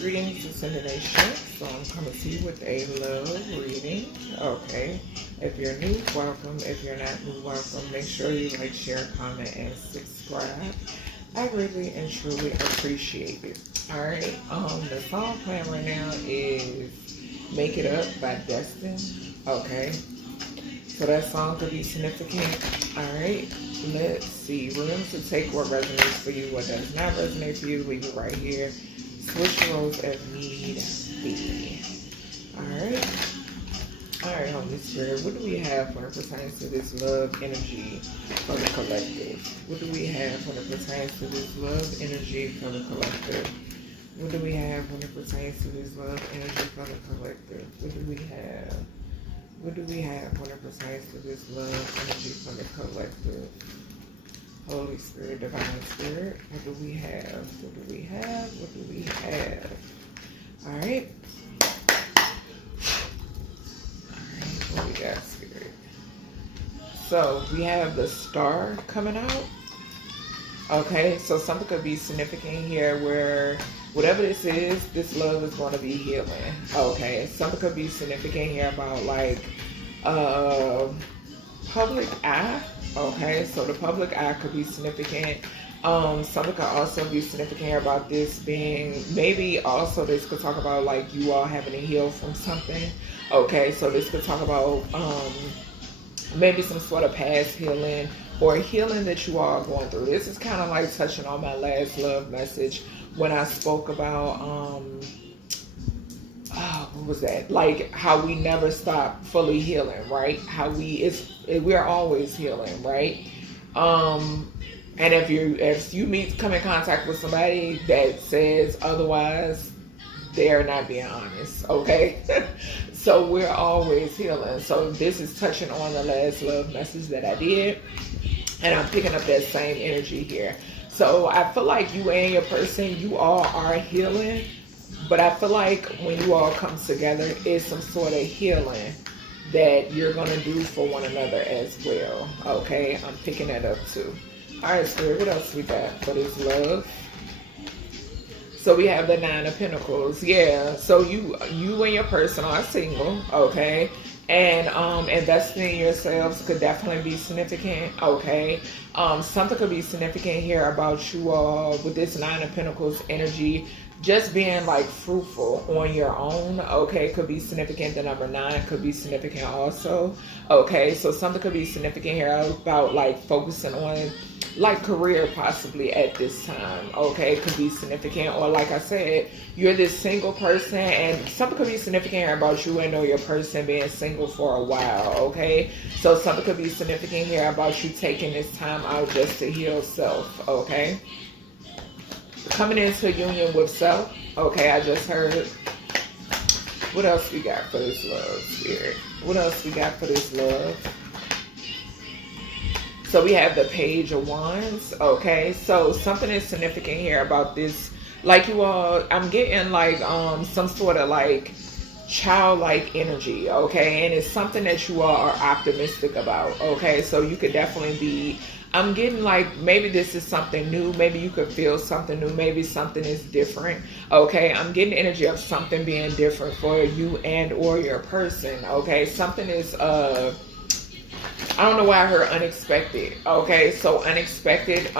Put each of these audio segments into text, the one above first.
Greetings, dissemination. So I'm coming to you with a love reading. Okay. If you're new, welcome. If you're not new, welcome. Make sure you like, share, comment, and subscribe. I really and truly appreciate it. Alright. The song playing right now is Make It Up by Destin. Okay. So that song could be significant. Alright. Let's see. Remember to take what resonates for you, what does not resonate for you. Leave it right here. Switch roles if need be. Alright. Alright, Holy Spirit. What do we have when it pertains to this love energy for the collective? What do we have when it pertains to this love energy for the collective? What do we have when it pertains to this love energy for the collective? What do we have? What do we have when it pertains to this love energy for the collective? Holy Spirit, Divine Spirit, what do we have? What do we have? What do we have? Alright. Alright, what we got, Spirit? So, we have the Star coming out. Okay, so something could be significant here where whatever this is, this love is going to be healing. Okay, something could be significant here about like public eye. Okay, so the public eye could be significant. Something could also be significant here about this being, maybe also this could talk about like you all having to heal from something. Okay, so this could talk about maybe some sort of past healing or healing that you all are going through. This is kind of like touching on my last love message when I spoke about what was that? Like how we never stop fully healing, right? How we're always healing, right? And if you come in contact with somebody that says otherwise, they're not being honest, okay? So we're always healing. So this is touching on the last love message that I did, and I'm picking up that same energy here. So I feel like you and your person, you all are healing. But I feel like when you all come together, it's some sort of healing that you're going to do for one another as well. Okay, I'm picking that up too. All right, Spirit, what else we got for this love? So we have the Nine of Pentacles. Yeah, so you and your person are single, okay? And investing in yourselves could definitely be significant, okay? Something could be significant here about you all with this Nine of Pentacles energy. Just being like fruitful on your own, okay, could be significant. The number 9 could be significant also, okay. So something could be significant here about like focusing on like career possibly at this time, okay. Could be significant. Or like I said, you're this single person, and something could be significant here about you and or your person being single for a while, okay. So something could be significant here about you taking this time out just to heal self, okay. Coming into union with self. Okay, I just heard. What else we got for this love, Spirit? What else we got for this love? So we have the Page of Wands. Okay, so something is significant here about this. Like you all, I'm getting like some sort of like childlike energy. Okay, and it's something that you all are optimistic about. Okay, so you could definitely be. I'm getting like, maybe this is something new. Maybe you could feel something new. Maybe something is different. Okay, I'm getting the energy of something being different for you and or your person. Okay, something is, I don't know why I heard unexpected. Okay, so unexpected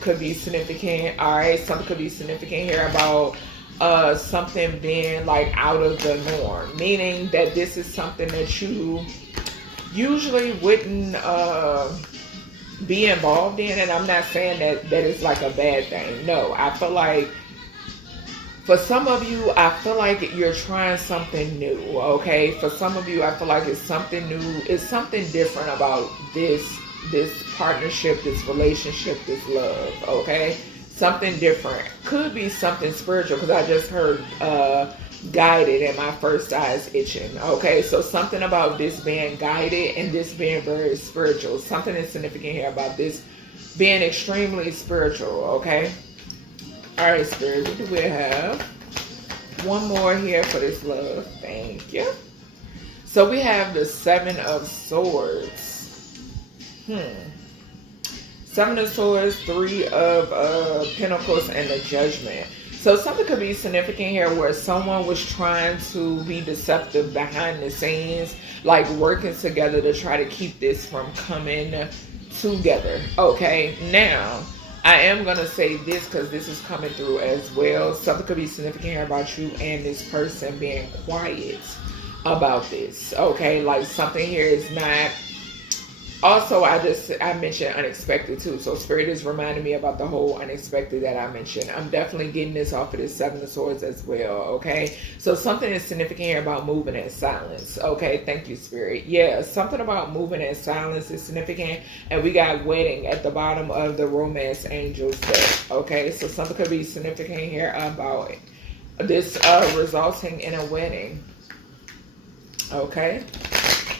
could be significant. All right, something could be significant here about something being like out of the norm. Meaning that this is something that you usually wouldn't be involved in, and I'm not saying that it's like a bad thing. No, I feel like for some of you, I feel like you're trying something new, okay? For some of you, I feel like it's something new. It's something different about this partnership, this relationship, this love, okay? Something different. Could be something spiritual, because I just heard guided and my first eye is itching. Okay, so something about this being guided and this being very spiritual. Something is significant here about this being extremely spiritual. Okay, all right, Spirit, what do we have? One more here for this love. Thank you. So we have the Seven of Swords. Seven of Swords, Three of Pentacles, and the Judgment. So something could be significant here where someone was trying to be deceptive behind the scenes, like working together to try to keep this from coming together. Okay, now I am going to say this because this is coming through as well. Something could be significant here about you and this person being quiet about this. Okay, like something here is not. Also, I mentioned unexpected too. So Spirit is reminding me about the whole unexpected that I mentioned. I'm definitely getting this off of this Seven of Swords as well. Okay, so something is significant here about moving in silence. Okay, thank you, Spirit. Yeah, something about moving in silence is significant. And we got wedding at the bottom of the romance angels deck. Okay, so something could be significant here about this resulting in a wedding. Okay.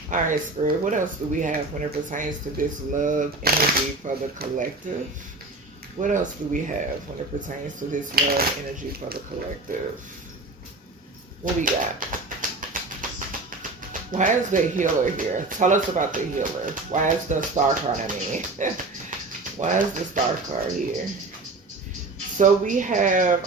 All right, Spirit, what else do we have when it pertains to this love energy for the collective? What else do we have when it pertains to this love energy for the collective? What we got? Why is the healer here? Tell us about the healer. Why is the star card, Why is the star card here? So we have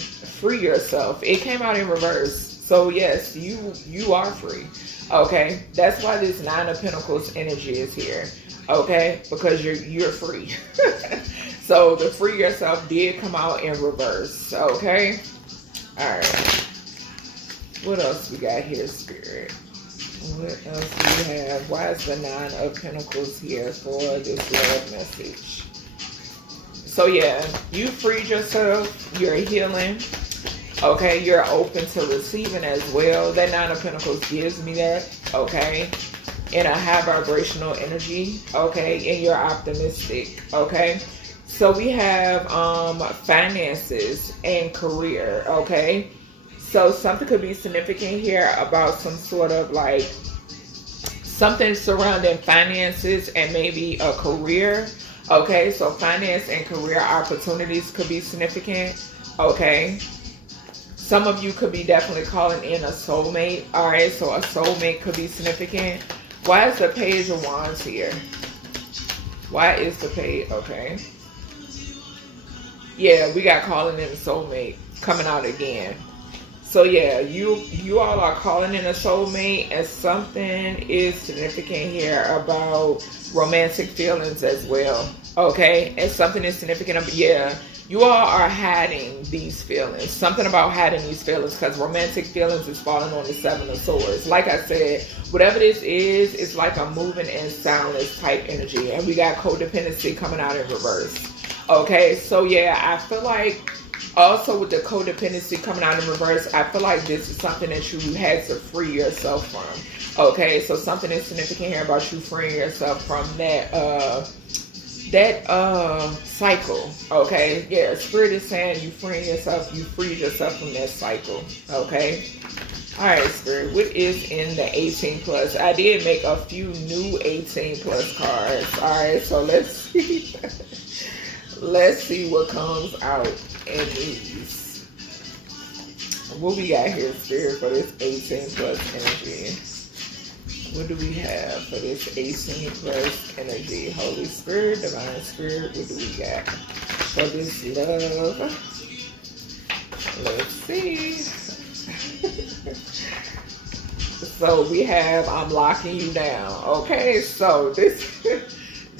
free yourself. It came out in reverse. So yes, you are free. Okay, that's why this Nine of Pentacles energy is here. Okay, because you're free. So the free yourself did come out in reverse. Okay, all right. What else we got here, Spirit? What else do we have? Why is the Nine of Pentacles here for this love message? So yeah, you freed yourself. You're healing. Okay, you're open to receiving as well. That Nine of Pentacles gives me that, okay, in a high vibrational energy, okay, and you're optimistic, okay. So we have finances and career, okay. So something could be significant here about some sort of like something surrounding finances and maybe a career, okay. So finance and career opportunities could be significant, okay. Some of you could be definitely calling in a soulmate. All right, so a soulmate could be significant. Why is the Page of Wands here? Why is the Page? Okay. Yeah, we got calling in a soulmate coming out again. So yeah, you all are calling in a soulmate, and something is significant here about romantic feelings as well. Okay, and something is significant about, yeah. You all are hiding these feelings. Something about hiding these feelings, because romantic feelings is falling on the Seven of Swords. Like I said, whatever this is, it's like a moving in silence type energy. And we got codependency coming out in reverse. Okay, so yeah, I feel like also with the codependency coming out in reverse, I feel like this is something that you had to free yourself from. Okay, so something is significant here about you freeing yourself from that cycle. Okay, yeah, Spirit is saying you freed yourself from that cycle. Okay, all right, Spirit, what is in the 18 plus? I did make a few new 18 plus cards. All right, so let's see. Let's see what comes out in these. What we got here, Spirit, for this 18 plus energy? What do we have for this 18 plus energy? Holy Spirit, Divine Spirit, what do we got for this love? Let's see. So we have, I'm locking you down. Okay, so this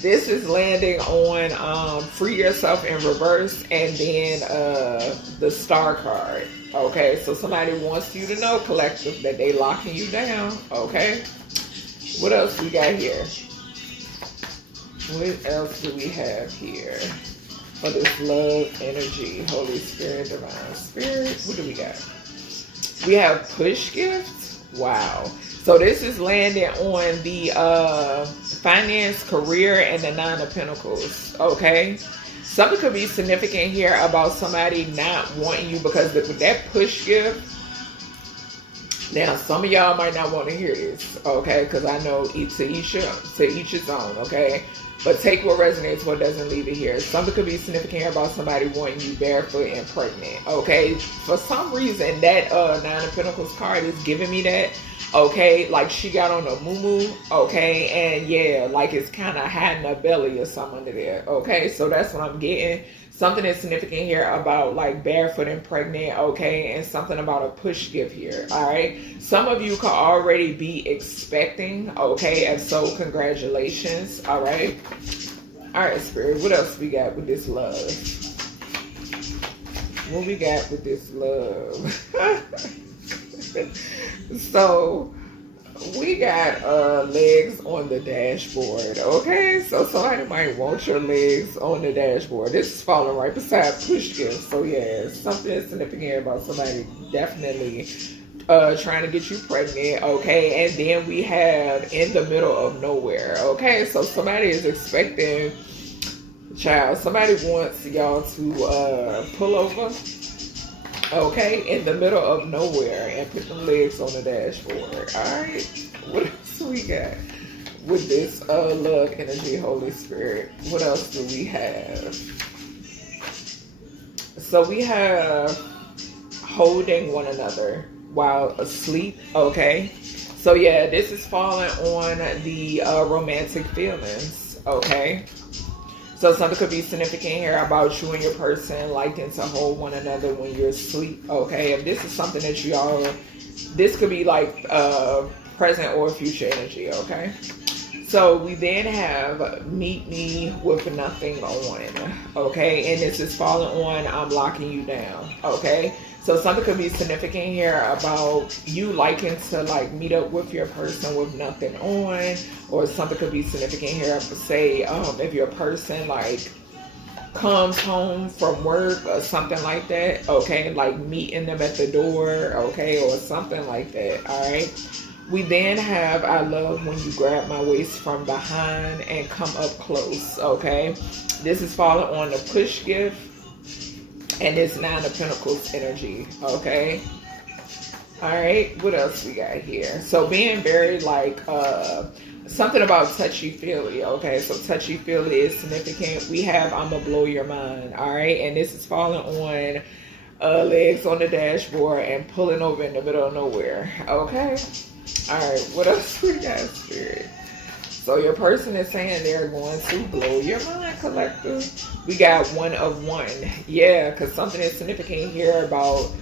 is landing on free yourself in reverse, and then the star card. Okay, so somebody wants you to know, collective, that they locking you down. Okay. What else we got here? What else do we have here for this love energy? Holy Spirit, Divine Spirit. What do we got? We have push gifts. Wow. So this is landing on the finance, career, and the Nine of Pentacles. Okay. Something could be significant here about somebody not wanting you, because with that push gift. Now, some of y'all might not want to hear this, okay? Because I know to each his own, okay? But take what resonates, what doesn't, leave it here. Something could be significant here about somebody wanting you barefoot and pregnant, okay? For some reason, that Nine of Pentacles card is giving me that, okay? Like she got on a muumuu, okay? And yeah, like it's kind of hiding her belly or something under there, okay? So that's what I'm getting. Something is significant here about like barefoot and pregnant, okay, and something about a push gift here, all right? Some of you could already be expecting, okay, and so congratulations, all right? All right, Spirit, what else we got with this love? What we got with this love? So, we got legs on the dashboard, okay? So somebody might want your legs on the dashboard. This is falling right beside push gifts. So yeah, something significant about somebody definitely trying to get you pregnant, okay? And then we have in the middle of nowhere, okay? So somebody is expecting, child, somebody wants y'all to pull over, okay, in the middle of nowhere and put them legs on the dashboard. All right, what else we got with this love energy, Holy Spirit? What else do we have? So we have holding one another while asleep, okay? So yeah, this is falling on the romantic feelings, okay? So something could be significant here about you and your person liking to hold one another when you're asleep, okay? If this is something that y'all, this could be like present or future energy, okay? So we then have meet me with nothing on, okay? And this is falling on I'm locking you down, okay? So something could be significant here about you liking to like meet up with your person with nothing on, or something could be significant here. Say if your person like comes home from work or something like that, okay, like meeting them at the door, okay, or something like that, all right? We then have I love when you grab my waist from behind and come up close, okay? This is falling on the push gift. And it's 9 of Pentacles energy, okay? All right, what else we got here? So being very like, something about touchy-feely, okay? So touchy-feely is significant. We have I'ma blow your mind, all right? And this is falling on legs on the dashboard and pulling over in the middle of nowhere, okay? All right, what else we got, Spirit? So your person is saying they're going to blow your mind, collective. We got 1 of 1. Yeah, because something is significant here about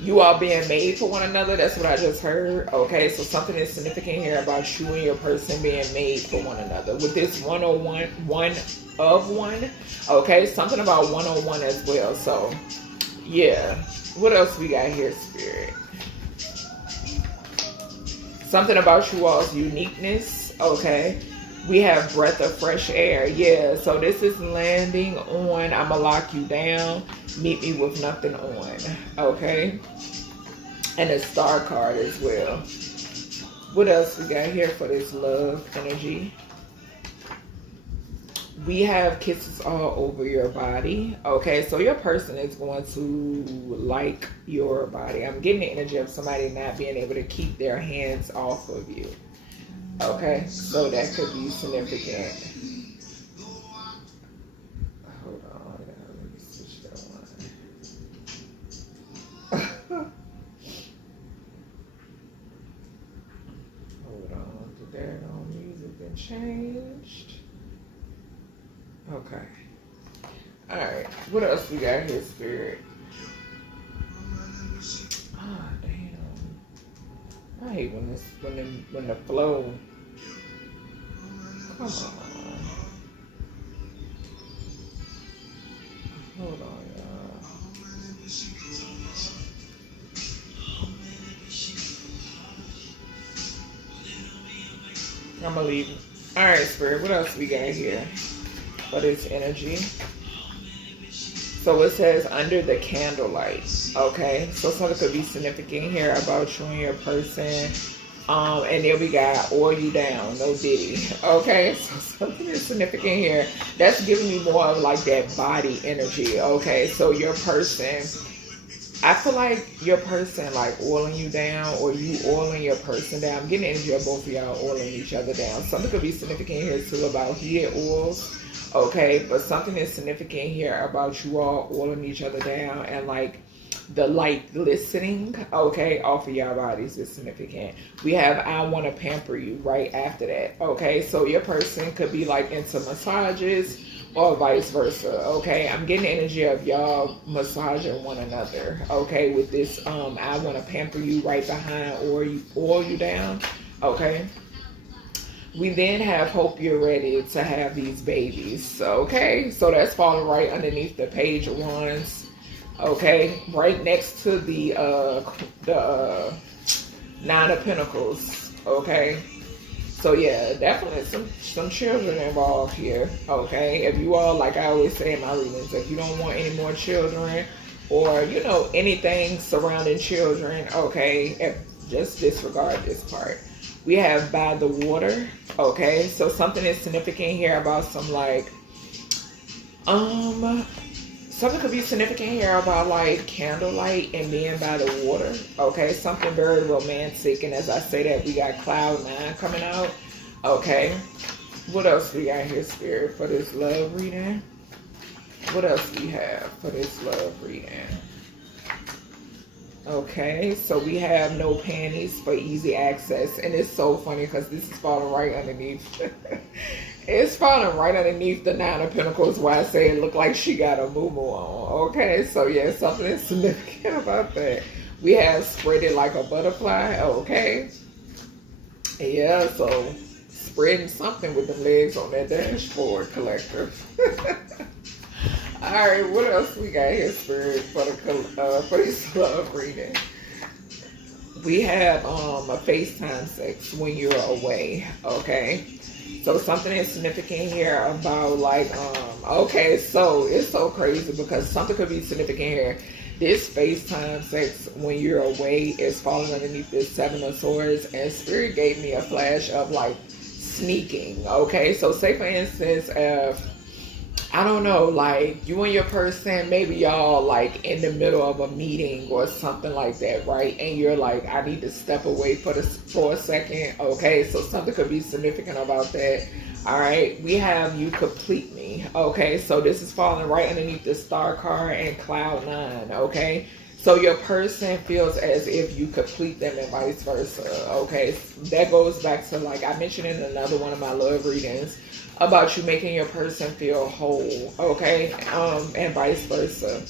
you all being made for one another. That's what I just heard. Okay, so something is significant here about you and your person being made for one another. With this 1 of 1, okay, something about 1 of 1 as well. So, yeah. What else we got here, Spirit? Something about you all's uniqueness, okay? We have breath of fresh air. Yeah, so this is landing on I'ma lock you down, meet me with nothing on, okay? And a star card as well. What else we got here for this love energy? We have kisses all over your body, okay? So your person is going to like your body. I'm getting the energy of somebody not being able to keep their hands off of you. Okay, so that could be significant. Hold on, let me switch that one. Hold on, did that on music been changed? Okay. Alright, what else we got here, Spirit? Ah, damn. I hate when the flow. Come on. Hold on, y'all. I'm gonna leave. All right, Spirit. What else we got here for this energy? So it says under the candlelight. Okay, so something could be significant here about you and your person. And then we got oil you down, no diddy. Okay, so something is significant here. That's giving me more of like that body energy. Okay, so your person, I feel like your person like oiling you down, or you oiling your person down. I'm getting the energy of both of y'all oiling each other down. Something could be significant here too about heated oils. Okay, but something is significant here about you all oiling each other down, and like the light glistening, okay, off of your bodies is significant. We have I want to pamper you right after that. Okay, so your person could be like into massages, or vice versa. Okay, I'm getting the energy of y'all massaging one another. Okay, with this I want to pamper you right behind or you oil you down. Okay, we then have hope you're ready to have these babies. Okay, so that's falling right underneath the page of wands. Okay, right next to the nine of pentacles. Okay, so yeah, definitely some children involved here. Okay, if you all, like I always say in my readings, if you don't want any more children, or you know anything surrounding children, okay, just disregard this part. We have by the water. Okay, so something is significant here about some like something could be significant here about like candlelight and being by the water. Okay, something very romantic. And as I say that, we got cloud 9 coming out. Okay, what else we got here, Spirit, for this love reading? What else we have for this love reading? Okay, so we have no panties for easy access. And it's so funny because this is falling right underneath. It's falling right underneath the 9 of pentacles, why I say it looked like she got a moo-moo on. Okay, so yeah, something is significant about that. We have spread it like a butterfly. Okay, yeah, so spreading something with the legs on that dashboard, collective. All right, what else we got here, Spirit, for this love reading? We have a FaceTime sex when you're away. Okay, so something is significant here about like okay, so it's so crazy because something could be significant here. This FaceTime sex when you're away is falling underneath this 7 of Swords, and Spirit gave me a flash of like sneaking. Okay, so say for instance, I don't know, like you and your person, maybe y'all like in the middle of a meeting or something like that, right? And you're like, I need to step away for a second. Okay, so something could be significant about that. All right, we have you complete me. Okay, so this is falling right underneath the Star card and cloud 9. Okay, so your person feels as if you complete them and vice versa. Okay, that goes back to like I mentioned in another one of my love readings about you making your person feel whole. Okay, and vice versa.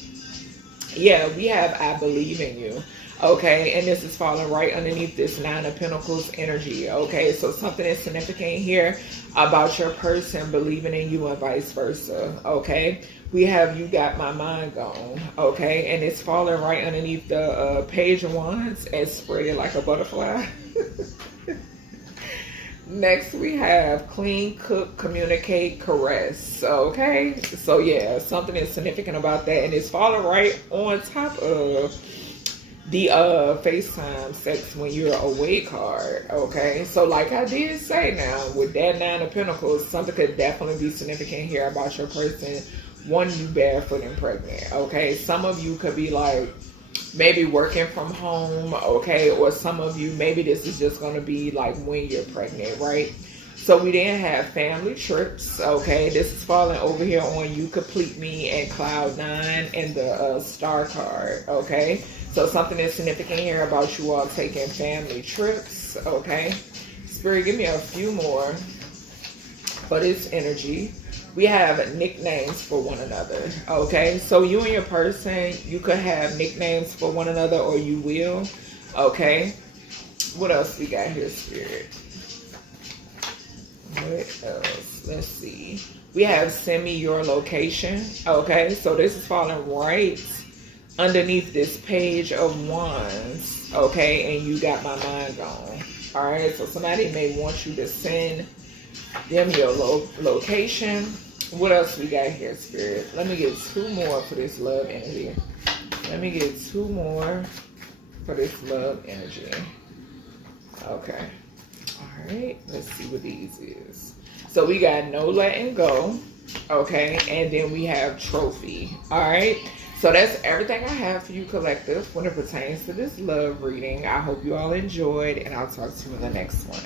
Yeah, we have I believe in you. Okay, and this is falling right underneath this 9 of Pentacles energy. Okay, so something is significant here about your person believing in you and vice versa. Okay, we have you got my mind gone. Okay, and it's falling right underneath the page of wands and spread it like a butterfly. Next we have clean, cook, communicate, caress. Okay, so yeah, something is significant about that, and it's falling right on top of the FaceTime sex when you're away card. Okay, so like I did say, now with that 9 of Pentacles, something could definitely be significant here about your person wanting you barefoot and pregnant. Okay, some of you could be like maybe working from home. Okay, or some of you, maybe this is just going to be like when you're pregnant, right? So we then have family trips. Okay, this is falling over here on you complete me and cloud 9 and the Star card. Okay, so something is significant here about you all taking family trips. Okay, Spirit, give me a few more for this energy. We have nicknames for one another. Okay, so you and your person, you could have nicknames for one another, or you will. Okay, what else we got here, Spirit? What else? Let's see. We have send me your location. Okay, so this is falling right underneath this page of wands. Okay, and you got my mind gone. All right, so somebody may want you to send them your location. What else we got here, Spirit? Let me get 2 more for this love energy. Let me get 2 more for this love energy. Okay. All right. Let's see what these is. So we got no letting go. Okay. And then we have trophy. All right. So that's everything I have for you, collective, when it pertains to this love reading. I hope you all enjoyed, and I'll talk to you in the next one.